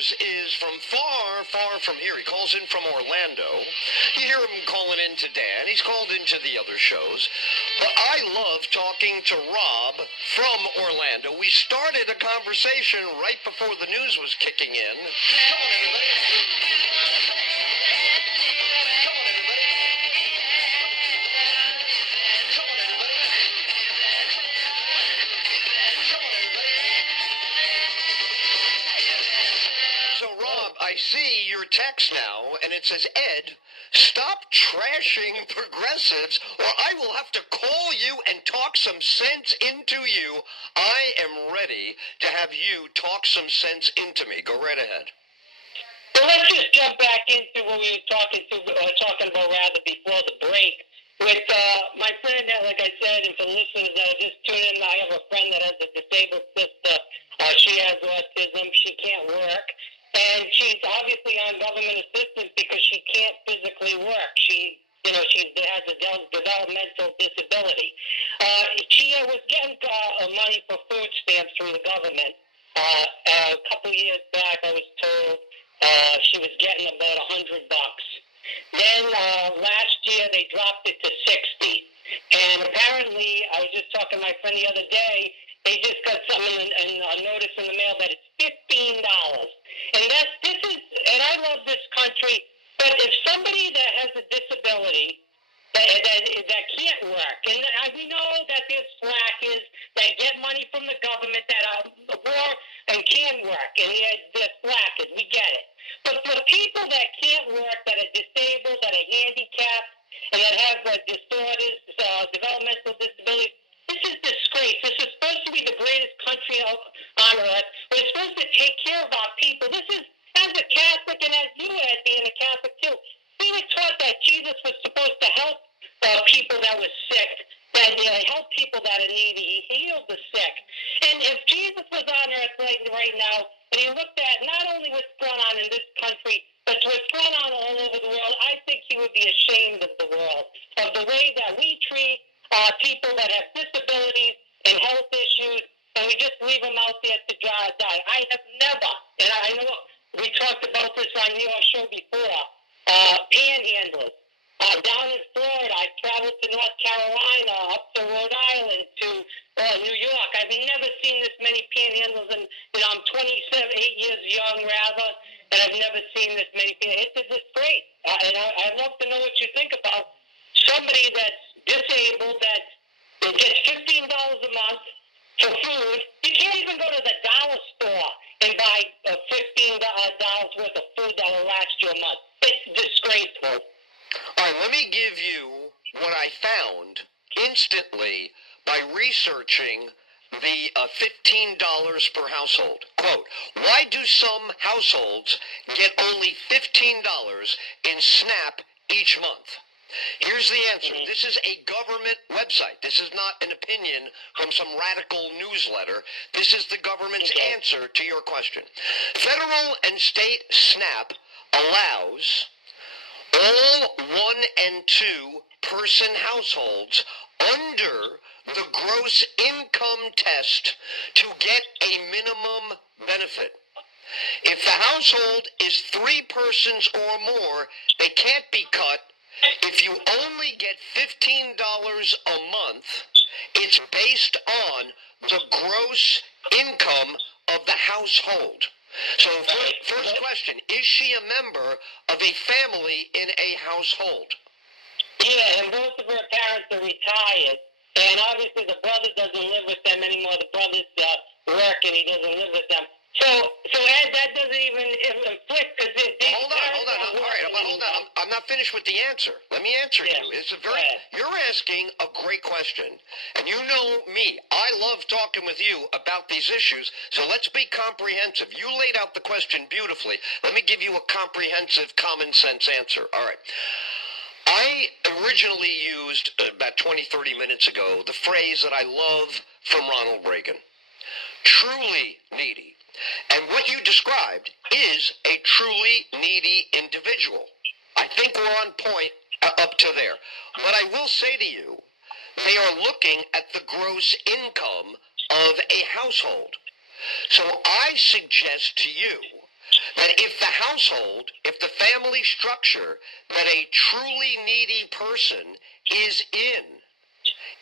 Rogers is from far, far from here. He calls in from Orlando. You hear him calling in to Dan. He's called into the other shows. But I love talking to Rob from Orlando. We started a conversation right before the news was kicking in. Come on, everybody. Come on, everybody. Come on, everybody. Come on, everybody. So, Rob, I see your text now, and it says, Ed, stop trashing progressives, or I will have to call you and talk some sense into you. I am ready to have you talk some sense into me. Go right ahead. Well, let's just jump back into what we were talking about rather before the break. With my friend, like I said, and for listeners that are just tuning in, I have a friend that has a disabled sister. She has autism. She can't work. And she's obviously on government assistance because she can't physically work. She has a developmental disability. She was getting money for food stamps from the government. A couple years back, I was told she was getting about $100. Then last year, they dropped it to $60. And apparently, I was just talking to my friend the other day, they just got something and a notice in the mail that it's $15. And I love this country, but if somebody that has a disability that can't work, and we know that there's slackers that get money from the government that are poor and can work, and they're slackers, we get it. But for the people that can't work, that are disabled, that are handicapped, and that have disorders, developmental disabilities, this is disgrace. This is supposed to be the greatest country on earth. We're supposed to take care of our people. This is, as a Catholic, and as you, Ed, being a Catholic too, we were taught that Jesus was supposed to help people that were sick, that help people that are needy. He healed the sick. And if Jesus was on earth right now, and he looked at not only what's going on in this country, but what's going on all over the world, I think he would be ashamed of the world, of the way that we treat people that have disabilities and health issues, and we just leave them out there to die. I have never, and I know we talked about this on your show before, panhandlers. Down in Florida, I traveled to North Carolina, up to Rhode Island, to New York. I've never seen this many panhandlers, and I'm 8 years young, rather, and I've never seen this many panhandlers. It's great, and I'd love to know what you think about somebody that's disabled that gets $15 a month for food. You can't even go to the dollar store and buy $15 worth of food that will last you a month. It's disgraceful. All right, let me give you what I found instantly by researching the $15 per household. Quote, why do some households get only $15 in SNAP each month? Here's the answer. Mm-hmm. This is a government website. This is not an opinion from some radical newsletter. This is the government's answer to your question. Federal and state SNAP allows all 1 and 2 person households under the gross income test to get a minimum benefit. If the household is 3 persons or more, they can't be cut. If you only get $15 a month, it's based on the gross income of the household. So first question, is she a member of a family in a household? Yeah, and both of her parents are retired. And obviously the brother doesn't live with them anymore. The brother's working, he doesn't live with them. So Ed, that doesn't even inflict, because Hold on. All right, hold on. I'm not finished with the answer. Let me answer you. It's you're asking a great question, and you know me. I love talking with you about these issues, so let's be comprehensive. You laid out the question beautifully. Let me give you a comprehensive, common sense answer. All right. I originally used, about 20, 30 minutes ago, the phrase that I love from Ronald Reagan. Truly needy. And what you described is a truly needy individual. I think we're on point up to there. But I will say to you, they are looking at the gross income of a household. So I suggest to you that if the household, if the family structure that a truly needy person is in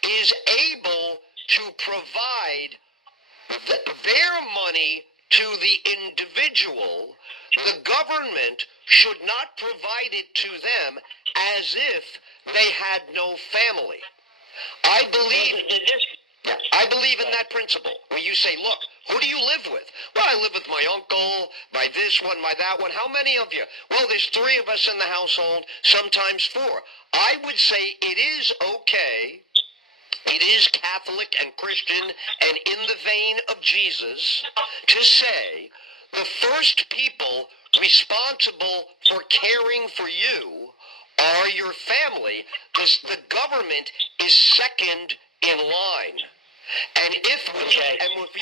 is able to provide their money to the individual, the government should not provide it to them as if they had no family. I believe in that principle, where you say, look, who do you live with? Well, I live with my uncle, my this one, my that one. How many of you? Well, there's 3 of us in the household, sometimes 4. I would say it is okay. It is Catholic and Christian and in the vein of Jesus to say the first people responsible for caring for you are your family, because the government is second in line. And if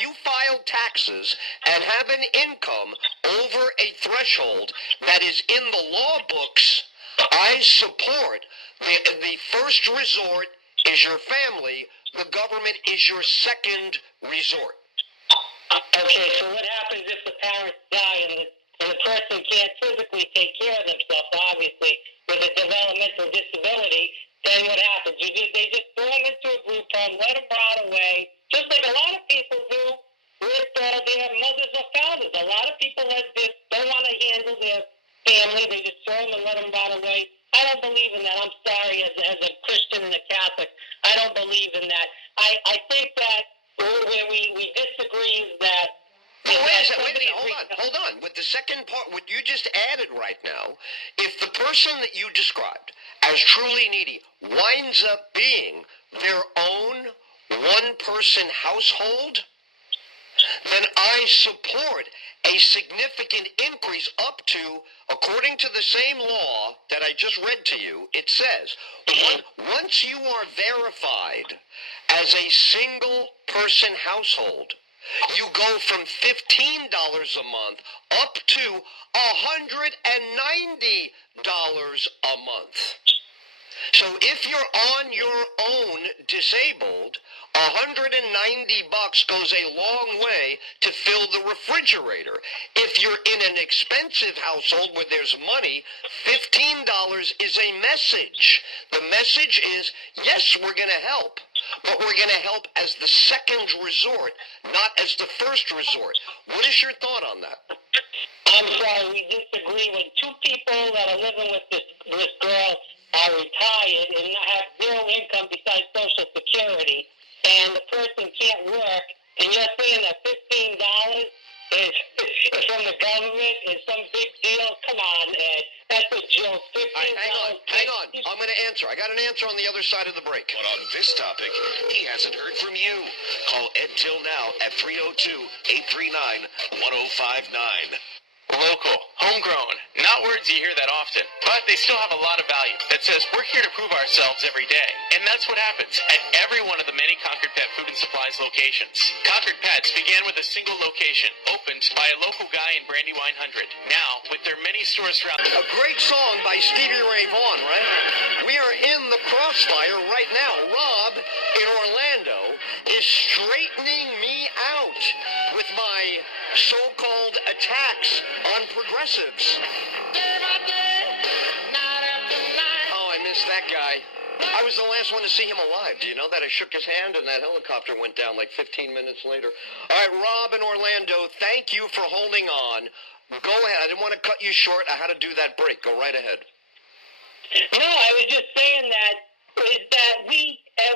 you file taxes and have an income over a threshold that is in the law books, I support the first resort is your family, the government is your second resort. Okay, so what happens if the parents die and the person can't physically take care of themselves, obviously, with a developmental disability? Then what happens? They just throw them into a group home, let them rot away, just like a lot of people do with their mothers or fathers. A lot of people don't want to handle their family. They just throw them and let them rot away. I don't believe in that. I'm sorry, as a Christian and a Catholic, I don't believe in that. I think that where we disagree is that. Hold on. With the second part, what you just added right now, if the person that you described as truly needy winds up being their own one-person household, then I support a significant increase up to, according to the same law that I just read to you, it says, once you are verified as a single-person household, you go from $15 a month up to $190 a month. So if you're on your own disabled, $190 goes a long way to fill the refrigerator. If you're in an expensive household where there's money, $15 is a message. The message is, yes, we're going to help, but we're going to help as the second resort, not as the first resort. What is your thought on that? I'm sorry, we disagree. When 2 people that are living with this girl are retired and have 0 income besides Social Security, and the person can't work, and you're saying that $15 is from the government is some big deal? Come on, Ed. That's a joke. Hang on. I'm going to answer. I got an answer on the other side of the break. But on this topic, he hasn't heard from you. Call Ed Till now at 302-839-1059. Local, homegrown, not words you hear that often, but they still have a lot of value that says we're here to prove ourselves every day. And that's what happens at every one of the many Concord Pet Food and Supplies locations. Concord Pets began with a single location, opened by a local guy in Brandywine 100. Now, with their many stores throughout A great song by Stevie Ray Vaughan, right? We are in the crossfire right now. Rob in Orlando is straightening me out with my so-called attacks on progressives. Oh, I missed that guy. I was the last one to see him alive. Do you know that? I shook his hand and that helicopter went down like 15 minutes later. All right, Rob in Orlando, thank you for holding on. Go ahead. I didn't want to cut you short. I had to do that break. Go right ahead. No, I was just saying that we as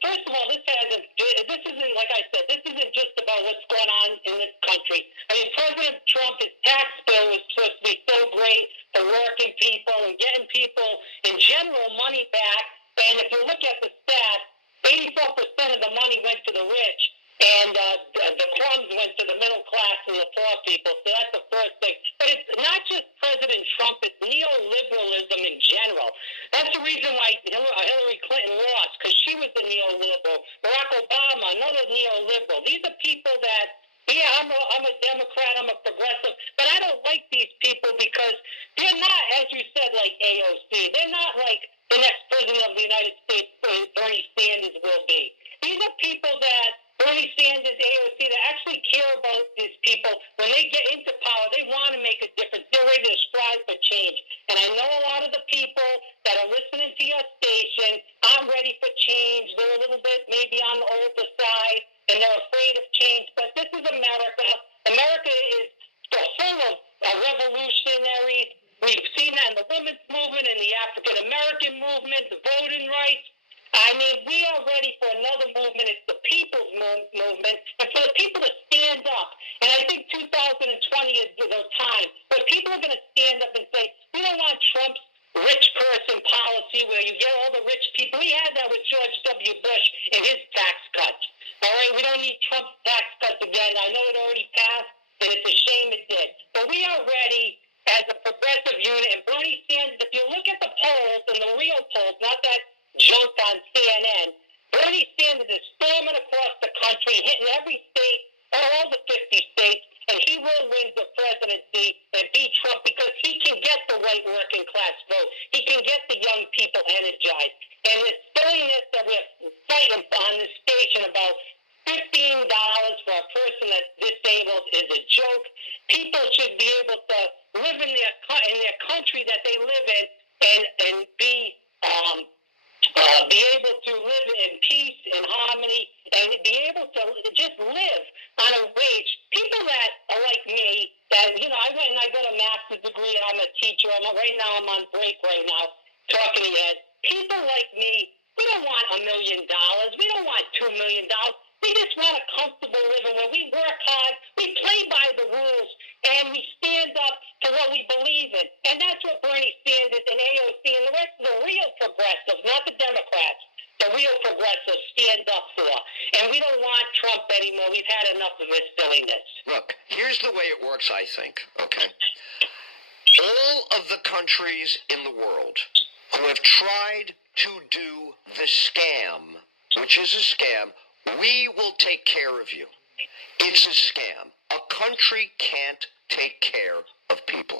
first of all, this isn't, like I said, this isn't just about what's going on in this country. I mean, President Trump, his tax bill was supposed to be so great for working people and getting people in general money back. And if you look at the stats, 84% of the money went to the rich, and the crumbs went to the middle class and the poor people. So that's the first thing. But it's not just President Trump, it's neoliberalism in general. That's the reason why Hillary Clinton lost, because she was a neoliberal. Barack Obama, another neoliberal. These are people that, yeah, I'm a Democrat, I'm a progressive, but I don't like these people because they're not, as you said, like AOC. They're not like the next president of the United States, Bernie Sanders will be. These are people that Bernie Sanders, AOC, that actually care about these people. When they get into power, they want make a difference. They're ready to strive for change. And I know a lot of the people that are listening to your station aren't ready for change. They're a little bit maybe on the older side, and they're afraid of change. But this is America. America is full of revolutionaries. We've seen that in the women's movement, in the African-American movement, the voting rights. I mean, we are ready for another movement. It's the people's movement, and for the people to stand up. And I think 2020 is the time where people are going to stand up and say, we don't want Trump's rich person policy where you get all the rich people. We had that with George W. Bush and his tax cuts. All right, we don't need Trump's tax cuts again. I know it already passed, and it's a shame it did. But we are ready as a progressive unit. And Bernie Sanders, if you look at the polls and the real polls, not that junk on CNN, Bernie Sanders is storming across the country, hitting every state, all the 50 states, and he will win the presidency and beat Trump because he can get the white working class vote. He can get the young people energized. And this silliness that we're fighting on this station about $15 for a person that's disabled is a joke. People should be able to live in their country that they live in and be able to live in peace and harmony and be able to just live on a wage. People that are like me, that, you know, I went and I got a master's degree and I'm a teacher. Right now I'm on break right now talking to you, Ed. People like me, we don't want $1 million. We don't want $2 million. We just want a comfortable living where we work hard, we play by the rules, and we stand up for what we believe in. And that's what Bernie Sanders and AOC and the rest of the real progressives, not the Democrats, the real progressives stand up for. And we don't want Trump anymore. We've had enough of his silliness. Look, here's the way it works, I think, okay? All of the countries in the world who have tried to do the scam, which is a scam, we will take care of you. It's a scam. A country can't take care of people.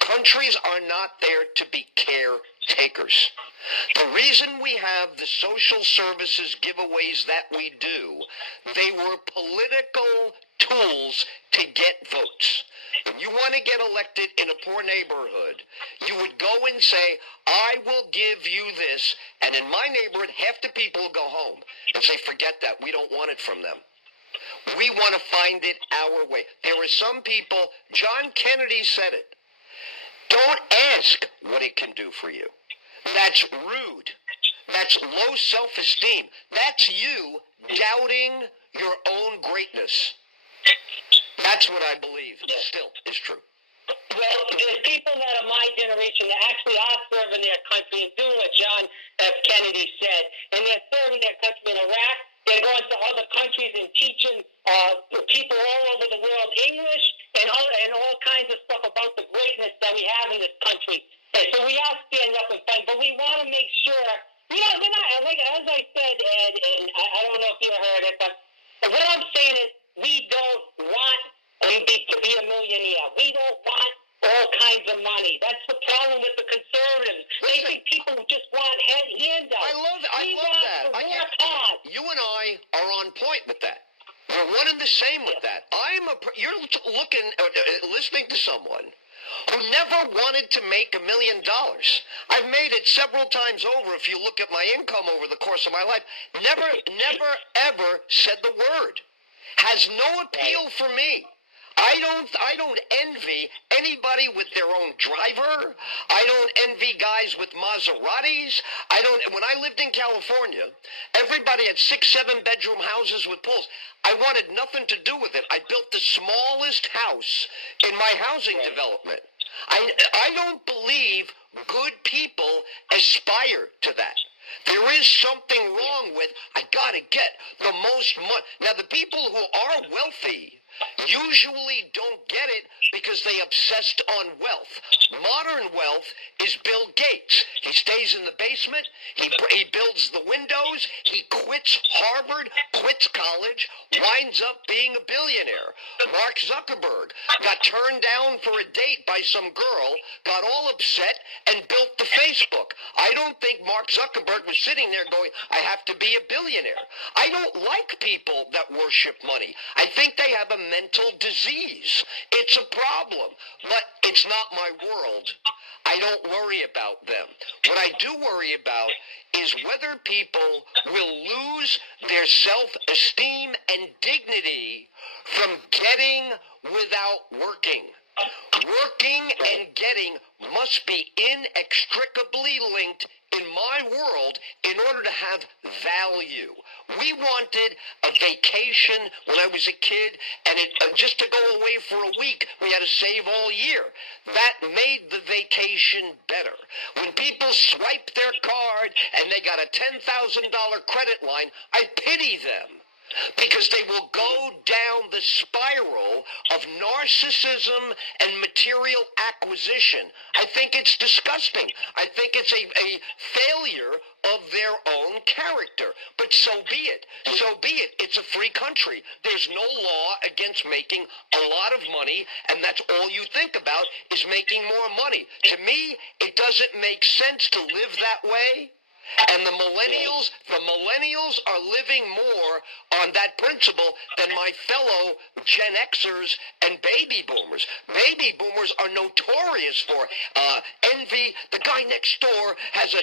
Countries are not there to be caretakers. The reason we have the social services giveaways that we do, they were political tools to get votes. When you want to get elected in a poor neighborhood, you would go and say, I will give you this, and in my neighborhood, half the people will go home and say, forget that, we don't want it from them. We want to find it our way. There are some people, John Kennedy said it, don't ask what it can do for you. That's rude. That's low self-esteem. That's you doubting your own greatness. That's what I believe still is true. Well, there's people that are my generation that actually are serving their country and doing what John F. Kennedy said. And they're serving their country in Iraq. They're going to other countries and teaching people all over the world English and all kinds of stuff about the greatness that we have in this country. And so we are standing up and fighting, but we want to make sure, we're not, like, as I said, Ed, and I don't know if you heard it, but what I'm saying is we don't want to be a millionaire. We don't want all kinds of money. That's the problem with the conservatives. They think people just want handouts. I love that. You and I are on point with that. We're one and the same with that. You're listening to someone who never wanted to make $1 million. I've made it several times over. If you look at my income over the course of my life, never, ever said the word. Has no appeal for me. I don't envy anybody with their own driver. I don't envy guys with Maseratis. When I lived in California, everybody had 6-7 bedroom houses with pools. I wanted nothing to do with it. I built the smallest house in my housing development. I don't believe good people aspire to that. There is something wrong with, I gotta get the most money. Now, the people who are wealthy usually don't get it because they obsessed on wealth. Modern wealth is Bill Gates. He stays in the basement. He builds the windows. He quits Harvard, quits college, winds up being a billionaire. Mark Zuckerberg got turned down for a date by some girl, got all upset, and built the Facebook. I don't think Mark Zuckerberg was sitting there going, I have to be a billionaire. I don't like people that worship money. I think they have a mental disease. It's a problem, but it's not my world. I don't worry about them. What I do worry about is whether people will lose their self-esteem and dignity from getting without working. Working and getting must be inextricably linked in my world in order to have value. We wanted a vacation when I was a kid, and just to go away for a week, we had to save all year. That made the vacation better. When people swipe their card and they got a $10,000 credit line, I pity them, because they will go down the spiral of narcissism and material acquisition. I think it's disgusting. I think it's a failure of their own character. But so be it. So be it. It's a free country. There's no law against making a lot of money, and that's all you think about is making more money. To me, it doesn't make sense to live that way. And the millennials are living more on that principle than my fellow Gen Xers and baby boomers. Baby boomers are notorious for envy. The guy next door has a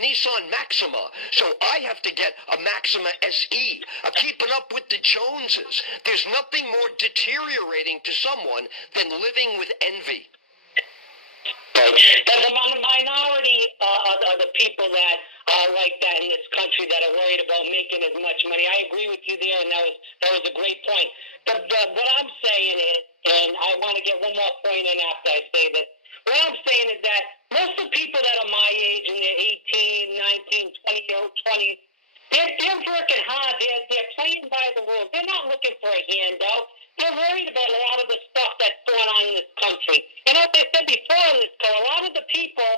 Nissan Maxima, so I have to get a Maxima SE. Keeping up with the Joneses. There's nothing more deteriorating to someone than living with envy. The minority are the people that are like that in this country that are worried about making as much money. I agree with you there, and that was a great point. What I'm saying is, and I want to get one more point in after I say this, what I'm saying is that most of the people that are my age, in their 18, 19, 20-year-old 20s, they're working hard. They're playing by the rules. They're not looking for a handout. They're worried about a lot of the stuff that's going on in this country. And as I said before in this call, a lot of the people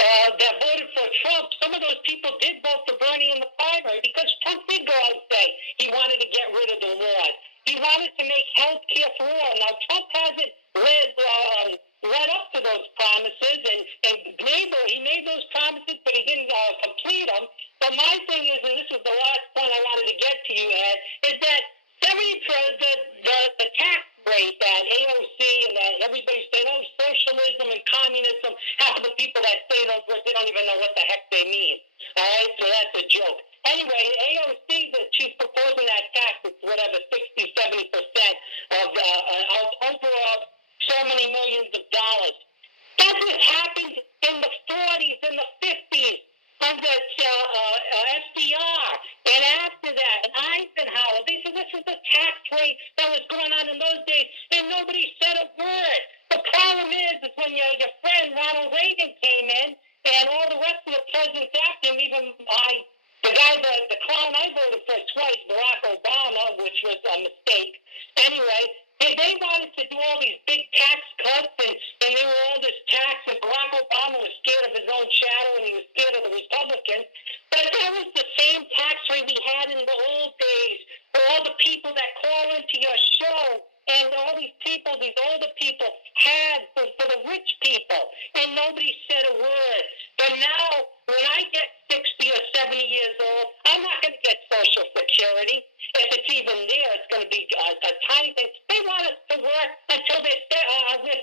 that voted for Trump, some of those people did vote for Bernie in the primary because Trump did go out and say he wanted to get rid of the wars. He wanted to make health care for all. Now, Trump hasn't led up to those promises, and he made those promises, but he didn't complete them. But my thing is, and this is the last point I wanted to get to you, Ed, is that the tax rate that AOC and that everybody's saying, oh, socialism and communism, half of the people that say those words, they don't even know what the heck they mean. All right, so that's a joke. Anyway, AOC, she's proposing that tax, it's whatever, 60-70% of overall so many millions of dollars. That's what happened in the 40s and the 50s. Under FDR, and after that, and Eisenhower, they said this is the tax rate that was going on in those days, and nobody said a word. The problem is when your friend Ronald Reagan came in, and all the rest of the presidents after him, even the clown I voted for twice, Barack Obama, which was a mistake. Anyway, they wanted to do all these big tax cuts, and they were all this tax, and Barack Obama was scared of his own shadow, and he was scared of the Republicans. But that was the same tax rate we had in the old days for all the people that call into your show, and all these people, these older people, had for the rich people, and nobody said a word. But now, when I get 60 or 70 years old, I'm not going to get Social Security. If it's even there, it's going to be a tiny thing. They want us to work until we're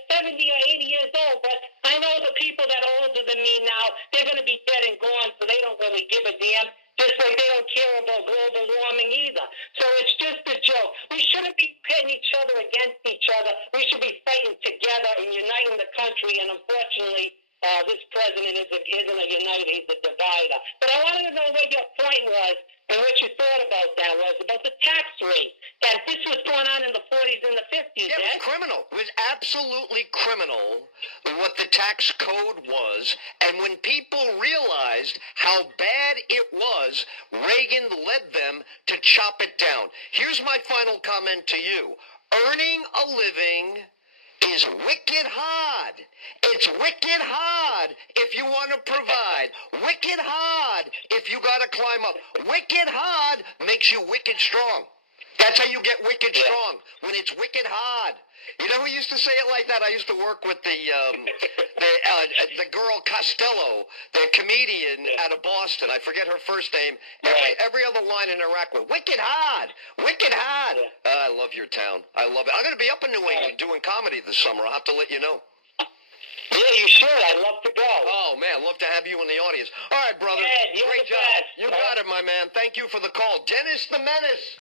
70 or 80 years old, but I know the people that are older than me now, they're going to be dead and gone, so they don't really give a damn, just like they don't care about global warming either. So it's just a joke. We shouldn't be pitting each other against each other. We should be fighting together and uniting the country, and unfortunately, this president isn't a uniter, he's a divider. But I wanted to know what your point was and what you thought about that was, about the tax rate, that this was going on in the 40s and the 50s. Yeah, it was criminal. It was absolutely criminal what the tax code was. And when people realized how bad it was, Reagan led them to chop it down. Here's my final comment to you. Earning a living is wicked hard. It's wicked hard if you want to provide. Wicked hard if you got to climb up. Wicked hard makes you wicked strong. That's how you get wicked Yeah. strong, when it's wicked hard. You know who used to say it like that? I used to work with the girl Costello, the comedian out of Boston. I forget her first name. Every other line in Iraq was wicked hard, wicked hard. Yeah. I love your town. I love it. I'm going to be up in New England doing comedy this summer. I'll have to let you know. Yeah, you should. I'd love to go. Oh, man, love to have you in the audience. All right, brother. Ed, you're Great the job. best. You got it, my man. Thank you for the call. Dennis the Menace.